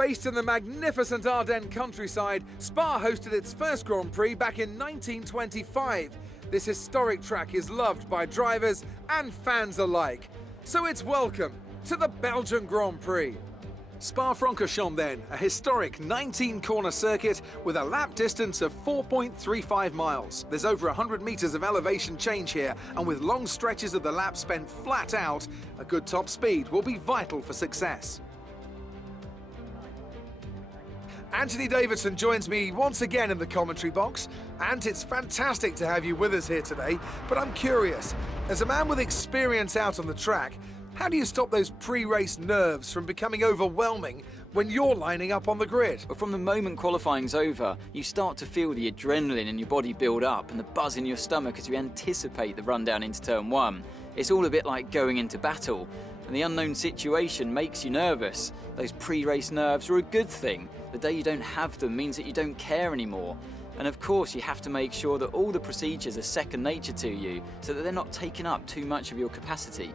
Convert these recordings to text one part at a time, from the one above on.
Based in the magnificent Ardennes countryside, Spa hosted its first Grand Prix back in 1925. This historic track is loved by drivers and fans alike. So it's welcome to the Belgian Grand Prix. Spa-Francorchamps then, a historic 19-corner circuit with a lap distance of 4.35 miles. There's over 100 meters of elevation change here, and with long stretches of the lap spent flat out, a good top speed will be vital for success. Anthony Davidson joins me once again in the commentary box. And it's fantastic to have you with us here today, but I'm curious, as a man with experience out on the track, how do you stop those pre-race nerves from becoming overwhelming when you're lining up on the grid? But from the moment qualifying's over, you start to feel the adrenaline in your body build up and the buzz in your stomach as you anticipate the run down into turn one. It's all a bit like going into battle, and the unknown situation makes you nervous. Those pre-race nerves are a good thing. The day you don't have them means that you don't care anymore. And of course, you have to make sure that all the procedures are second nature to you, so that they're not taking up too much of your capacity.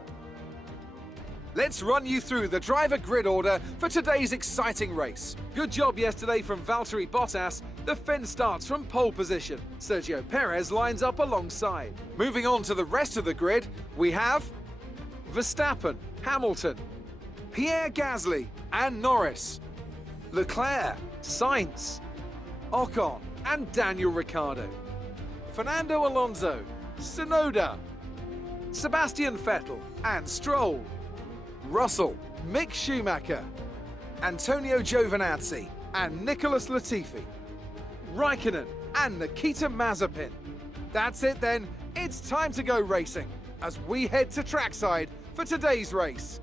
Let's run you through the driver grid order for today's exciting race. Good job yesterday from Valtteri Bottas. The Finn starts from pole position. Sergio Perez lines up alongside. Moving on to the rest of the grid, we have Verstappen, Hamilton, Pierre Gasly and Norris, Leclerc, Sainz, Ocon and Daniel Ricciardo, Fernando Alonso, Tsunoda, Sebastian Vettel and Stroll, Russell, Mick Schumacher, Antonio Giovinazzi and Nicholas Latifi, Raikkonen and Nikita Mazepin. That's it then, it's time to go racing as we head to trackside for today's race.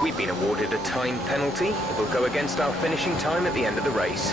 We've been awarded a time penalty. It will go against our finishing time at the end of the race.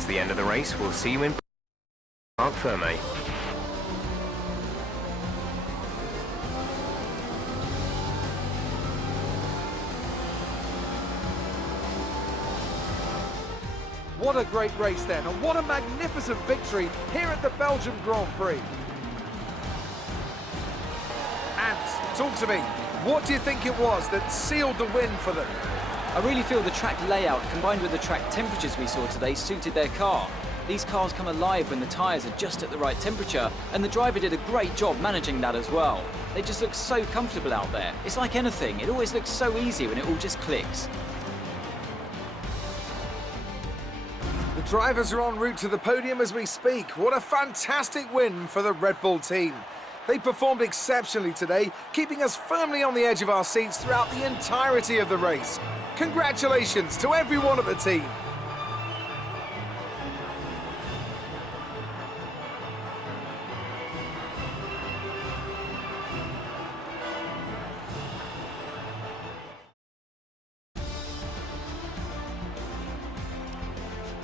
That's the end of the race. We'll see you in Parc Ferme. What a great race then, and what a magnificent victory here at the Belgian Grand Prix. Ant, talk to me. What do you think it was that sealed the win for them? I really feel the track layout combined with the track temperatures we saw today suited their car. These cars come alive when the tyres are just at the right temperature, and the driver did a great job managing that as well. They just look so comfortable out there. It's like anything, it always looks so easy when it all just clicks. The drivers are en route to the podium as we speak. What a fantastic win for the Red Bull team. They performed exceptionally today, keeping us firmly on the edge of our seats throughout the entirety of the race. Congratulations to everyone at the team.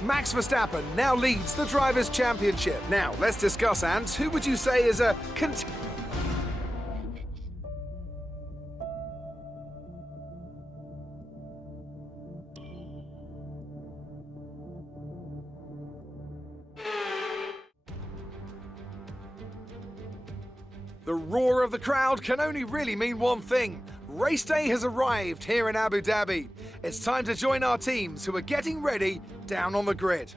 Max Verstappen now leads the Drivers' Championship. Now, let's discuss, Ant. Who would you say is a The roar of the crowd can only really mean one thing. Race day has arrived here in Abu Dhabi. It's time to join our teams who are getting ready down on the grid.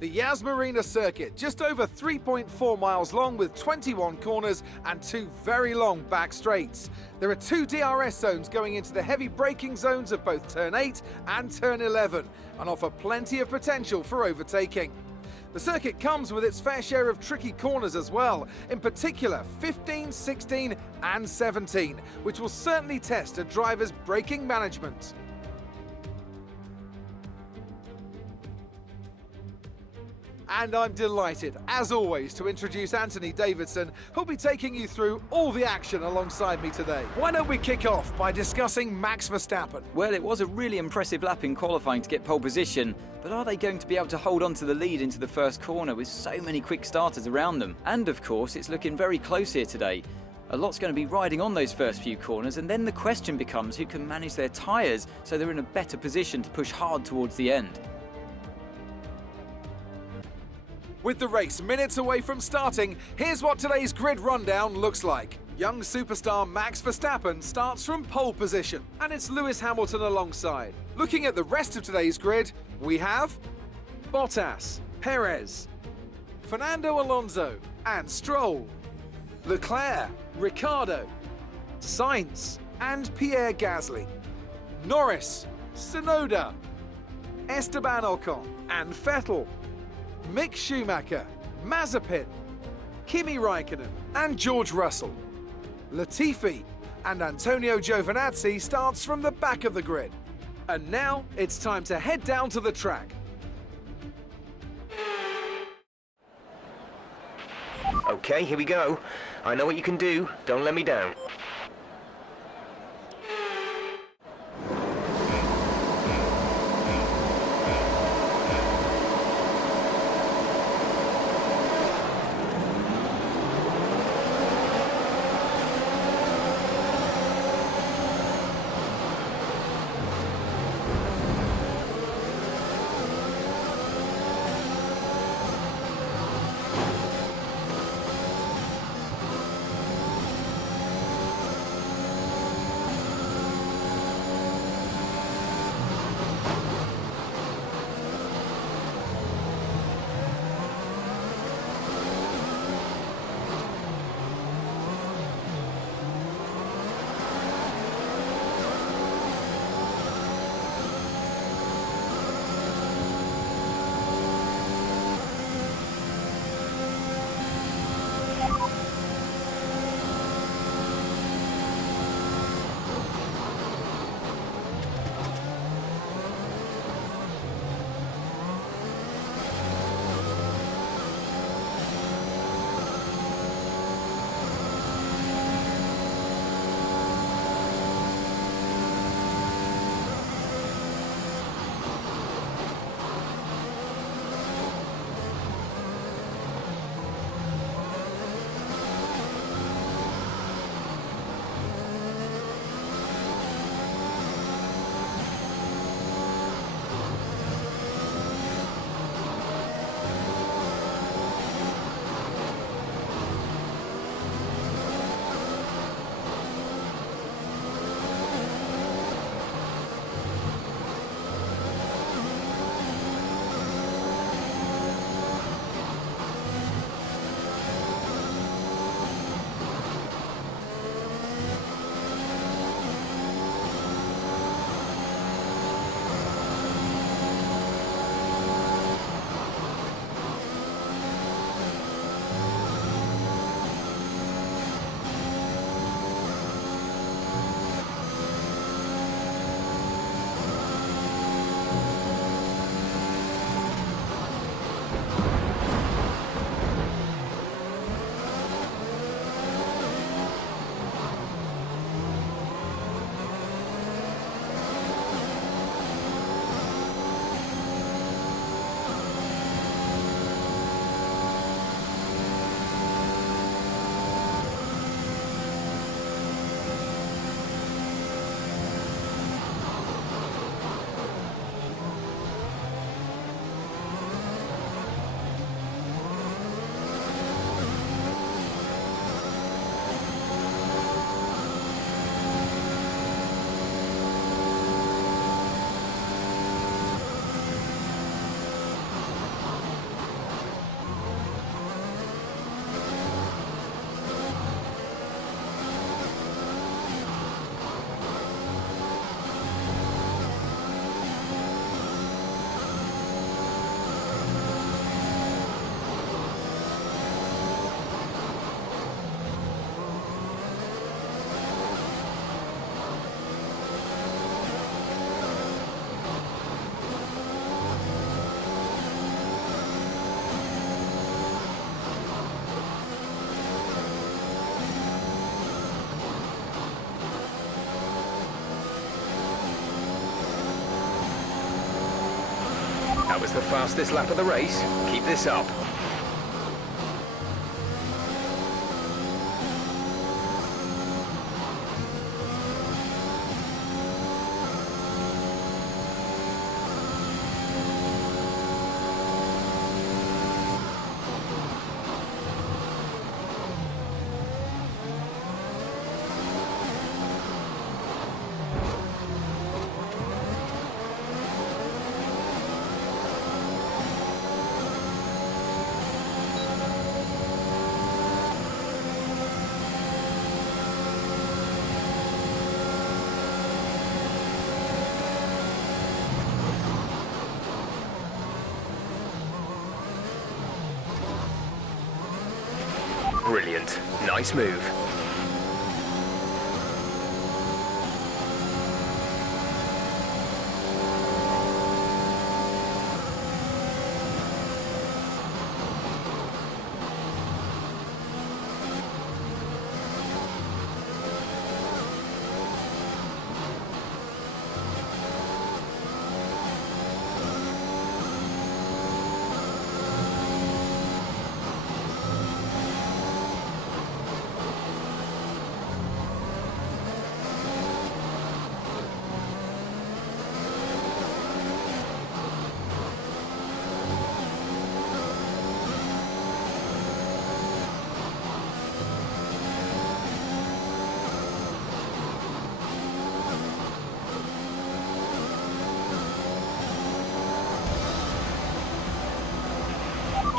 The Yas Marina circuit, just over 3.4 miles long with 21 corners and 2 very long back straights. There are 2 DRS zones going into the heavy braking zones of both turn 8 and turn 11 and offer plenty of potential for overtaking. The circuit comes with its fair share of tricky corners as well, in particular 15, 16 and 17, which will certainly test a driver's braking management. And I'm delighted, as always, to introduce Anthony Davidson, who'll be taking you through all the action alongside me today. Why don't we kick off by discussing Max Verstappen? Well, it was a really impressive lap in qualifying to get pole position, but are they going to be able to hold on to the lead into the first corner with so many quick starters around them? And of course, it's looking very close here today. A lot's going to be riding on those first few corners, and then the question becomes who can manage their tyres so they're in a better position to push hard towards the end. With the race minutes away from starting, here's what today's grid rundown looks like. Young superstar Max Verstappen starts from pole position, and it's Lewis Hamilton alongside. Looking at the rest of today's grid, we have Bottas, Perez, Fernando Alonso and Stroll, Leclerc, Ricciardo, Sainz and Pierre Gasly, Norris, Tsunoda, Esteban Ocon and Vettel, Mick Schumacher, Mazepin, Kimi Raikkonen and George Russell. Latifi and Antonio Giovinazzi starts from the back of the grid. And now it's time to head down to the track. Okay, here we go. I know what you can do. Don't let me down. That was the fastest lap of the race. Keep this up. Brilliant. Nice move.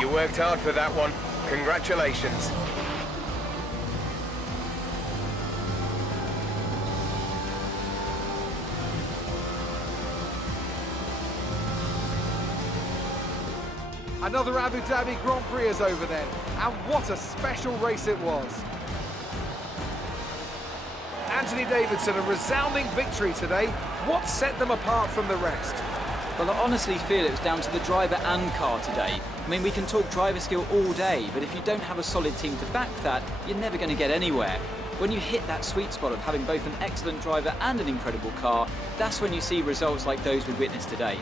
You worked hard for that one. Congratulations. Another Abu Dhabi Grand Prix is over then, and what a special race it was. Anthony Davidson, a resounding victory today. What set them apart from the rest? Well, I honestly feel it was down to the driver and car today. I mean, we can talk driver skill all day, but if you don't have a solid team to back that, you're never going to get anywhere. When you hit that sweet spot of having both an excellent driver and an incredible car, that's when you see results like those we witnessed today.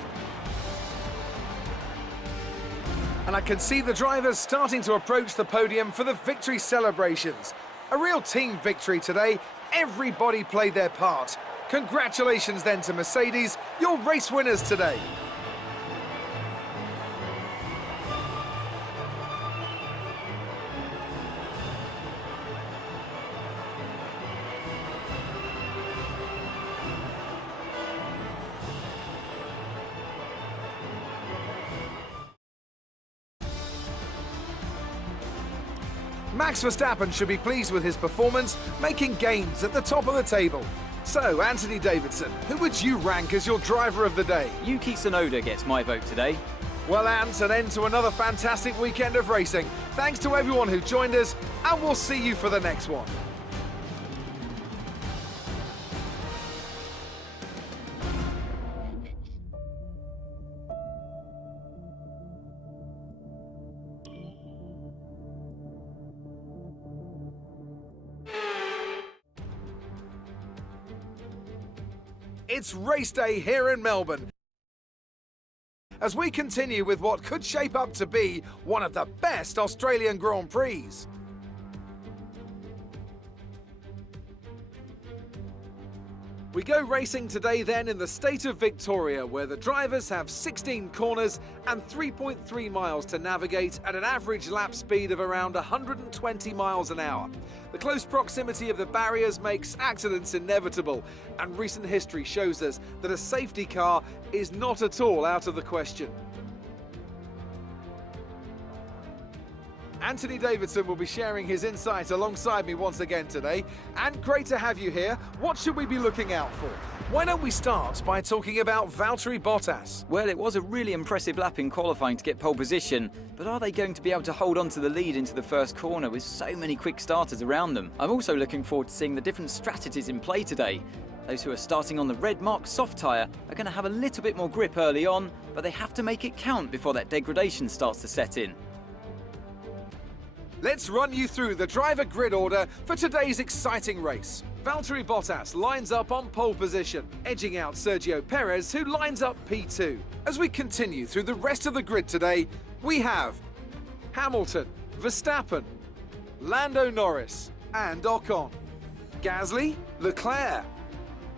And I can see the drivers starting to approach the podium for the victory celebrations. A real team victory today. Everybody played their part. Congratulations then to Mercedes, your race winners today. Max Verstappen should be pleased with his performance, making gains at the top of the table. So, Anthony Davidson, who would you rank as your driver of the day? Yuki Tsunoda gets my vote today. Well, Ant, an end to another fantastic weekend of racing. Thanks to everyone who joined us, and we'll see you for the next one. It's race day here in Melbourne, as we continue with what could shape up to be one of the best Australian Grand Prix. We go racing today then in the state of Victoria, where the drivers have 16 corners and 3.3 miles to navigate at an average lap speed of around 120 miles an hour. The close proximity of the barriers makes accidents inevitable, and recent history shows us that a safety car is not at all out of the question. Anthony Davidson will be sharing his insight alongside me once again today, and great to have you here. What should we be looking out for? Why don't we start by talking about Valtteri Bottas? Well, it was a really impressive lap in qualifying to get pole position, but are they going to be able to hold on to the lead into the first corner with so many quick starters around them? I'm also looking forward to seeing the different strategies in play today. Those who are starting on the red mark soft tyre are going to have a little bit more grip early on, but they have to make it count before that degradation starts to set in. Let's run you through the driver grid order for today's exciting race. Valtteri Bottas lines up on pole position, edging out Sergio Perez, who lines up P2. As we continue through the rest of the grid today, we have Hamilton, Verstappen, Lando Norris and Ocon, Gasly, Leclerc,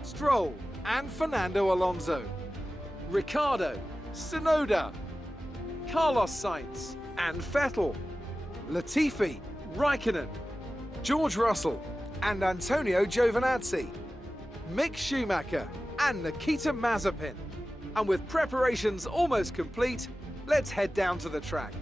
Stroll and Fernando Alonso, Ricciardo, Tsunoda, Carlos Sainz and Vettel, Latifi, Raikkonen, George Russell and Antonio Giovinazzi, Mick Schumacher and Nikita Mazepin. And with preparations almost complete, let's head down to the track.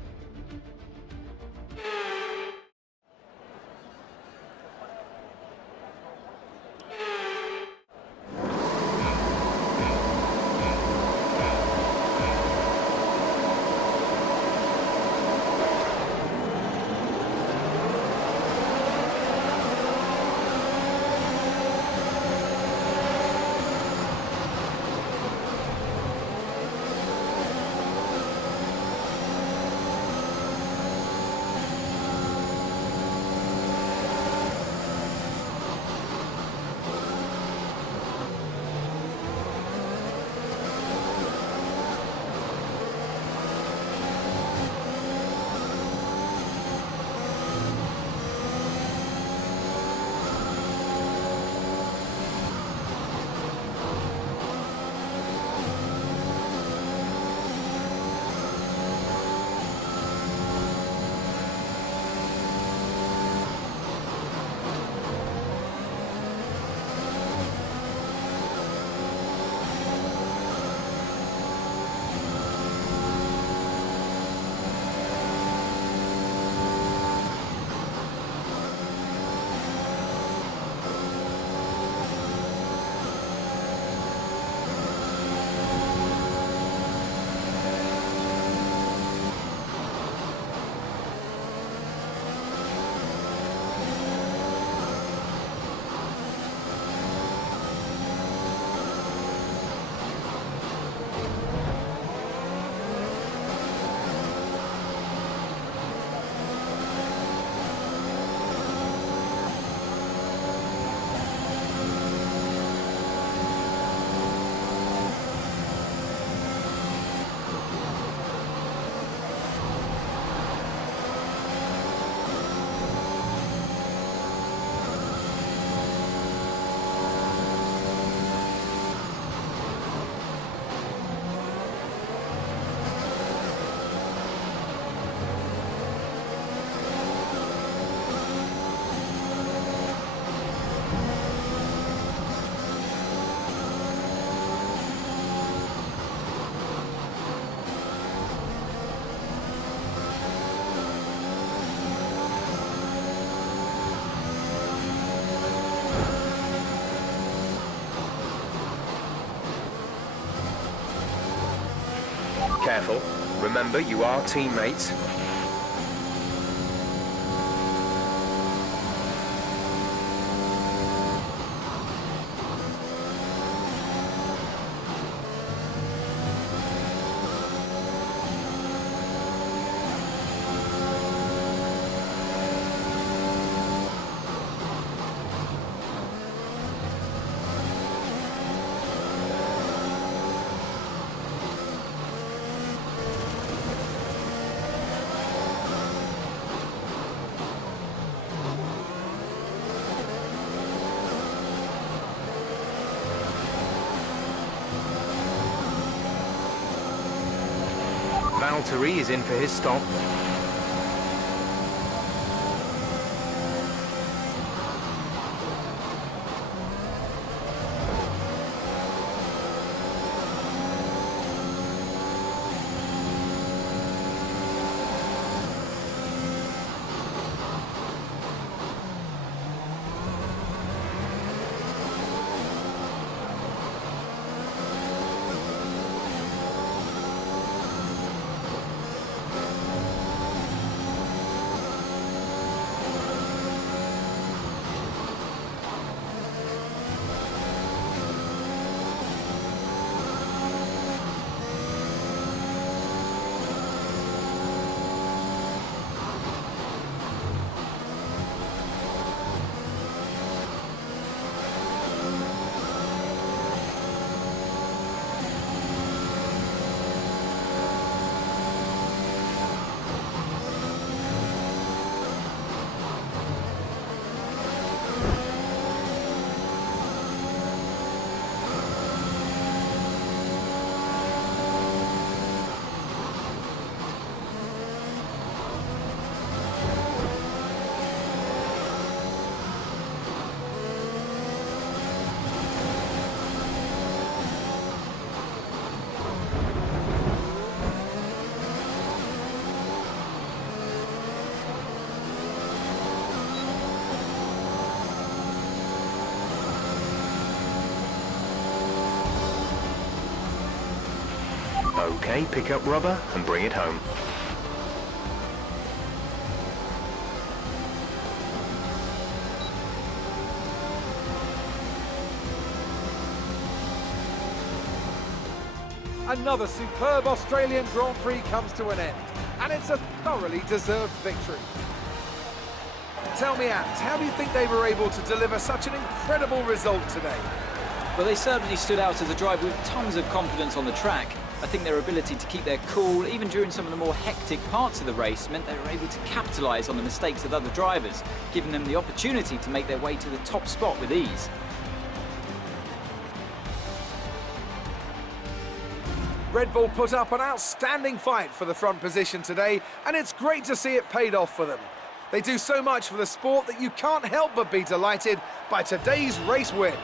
Careful. Remember, you are teammates. Valtteri is in for his stop. Okay, pick up rubber and bring it home. Another superb Australian Grand Prix comes to an end, and it's a thoroughly deserved victory. Tell me, Ant, how do you think they were able to deliver such an incredible result today? Well, they certainly stood out as a driver with tons of confidence on the track. I think their ability to keep their cool, even during some of the more hectic parts of the race, meant they were able to capitalise on the mistakes of other drivers, giving them the opportunity to make their way to the top spot with ease. Red Bull put up an outstanding fight for the front position today, and it's great to see it paid off for them. They do so much for the sport that you can't help but be delighted by today's race win.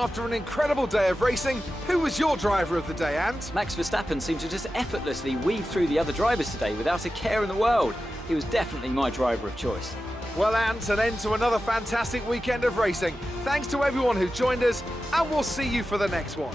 After an incredible day of racing, who was your driver of the day, Ant? Max Verstappen seemed to just effortlessly weave through the other drivers today without a care in the world. He was definitely my driver of choice. Well, Ant, an end to another fantastic weekend of racing. Thanks to everyone who joined us, and we'll see you for the next one.